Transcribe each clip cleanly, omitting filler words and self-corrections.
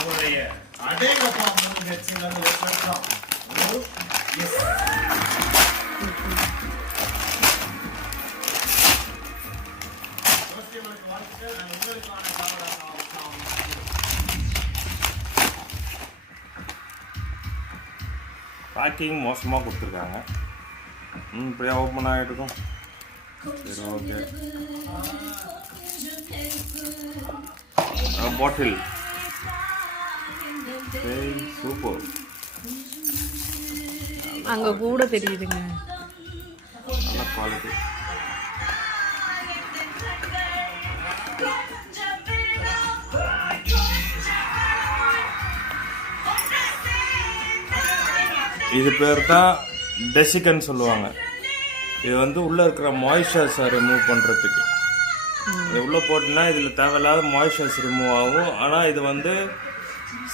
நம்மளுடைய அடேங்கப்பா 3 ஹெட்ஸ்ல இருந்து வெட்றோம். எஸ். ஓகேவருக்கு வாழ்த்துக்கள். நான் உங்களுக்கான காவலாக பேக்கிங் மோசமாக கொடுத்துருக்காங்க. இப்படியா ஓப்பன் ஆகிட்டுருக்கும். சரி ஓகே. பாட்டில் சூப்பர். அங்க கூட தெரியுதுங்க. நல்ல குவாலிட்டி. இது பேர் தான் டெசிகன் சொல்லுவாங்க. இது வந்து உள்ளே இருக்கிற மாய்ஸ்சர்ஸை ரிமூவ் பண்ணுறதுக்கு. இது உள்ளே போட்டுனா இதில் தேவையில்லாத மாய்ஸ்சர்ஸ் ரிமூவ் ஆகும். ஆனால் இது வந்து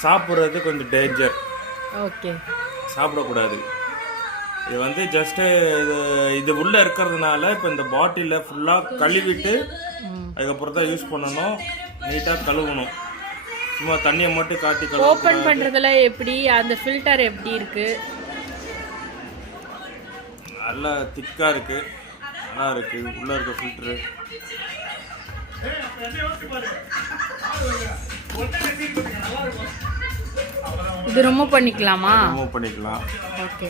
சாப்பிட்றது கொஞ்சம் டேஞ்சர். ஓகே, சாப்பிடக்கூடாது. இது வந்து ஜஸ்ட்டு இது உள்ளே இருக்கிறதுனால இப்போ இந்த பாட்டிலை ஃபுல்லாக கழுவிட்டு அதுக்கப்புறம் தான் யூஸ் பண்ணணும். நீட்டாக கழுவணும். சும்மா தண்ணியை மட்டும் காட்டி கழுவ. ஓப்பன் பண்ணுறதுல எப்படி அந்த ஃபில்டர் எப்படி இருக்குது? நல்லா திக்காக இருக்குது. நல்லா இருக்குது. உள்ளே இருக்க ஃபில்ட்ரு. இது ரிமூவ் பண்ணிக்கலாமா? ரிமூவ் பண்ணிக்கலாம். ஓகே,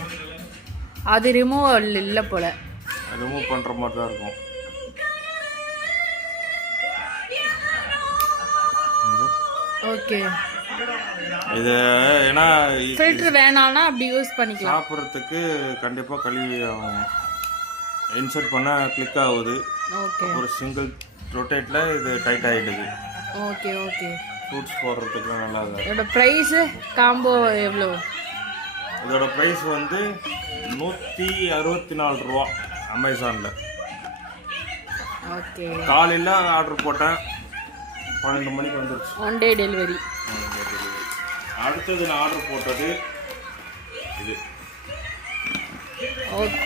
அது ரிமூவ் இல்லை போல். ரிமூவ் பண்ணுற மாதிரி தான் இருக்கும். ஓகே, இது ஏன்னா ஃபில்டர் வேணாம்னா அப்படி யூஸ் பண்ணிக்கலாம். சாப்பிட்றதுக்கு கண்டிப்பாக கழுவி ஆகணும். இன்சர்ட் பண்ணால் கிளிக் ஆகுது. ஓகே, ஒரு சிங்கிள் ரொட்டேட்டில் இது டைட் ஆகிடுது. Okay okay. ஃப்ரூட்ஸ் போடுறதுக்குலாம் நல்லா இருக்கும். இதோட ப்ரைஸு காம்போ எவ்வளோ? இதோட ப்ரைஸ் வந்து 164 ரூபா அமேசானில். ஓகே, காலையில் ஆர்டர் போட்டேன். 12 மணிக்கு வந்துருச்சு. One day delivery. அடுத்தது நான் ஆர்டர் போட்டது இது. ஓகே.